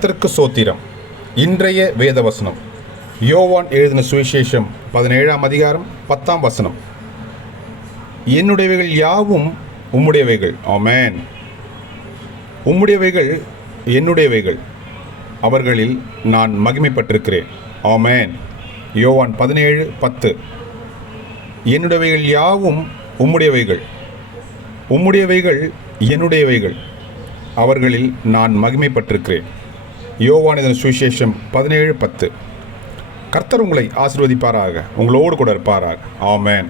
கர்த்தருக்கு சோத்திரம். இன்றைய வேதவசனம் யோவான் எழுதின சுவிசேஷம் 17ஆம் அதிகாரம் 10ஆம் வசனம். என்னுடையவைகள் யாவும் உம்முடையவைகள். ஆமென். உம்முடையவைகள் என்னுடையவைகள், அவர்களில் நான் மகிமைப்பட்டிருக்கிறேன். ஆமென். யோவான் 17:10. என்னுடையவைகள் யாவும் உம்முடையவைகள், உம்முடையவைகள் என்னுடையவைகள், அவர்களில் நான் மகிமைப்பட்டிருக்கிறேன். யோவான் இதன் சுவிசேஷம் 17:10. கர்த்தர் உங்களை ஆசீர்வதிப்பாராக, உங்களோடு கூட இருப்பாராக. ஆமென்.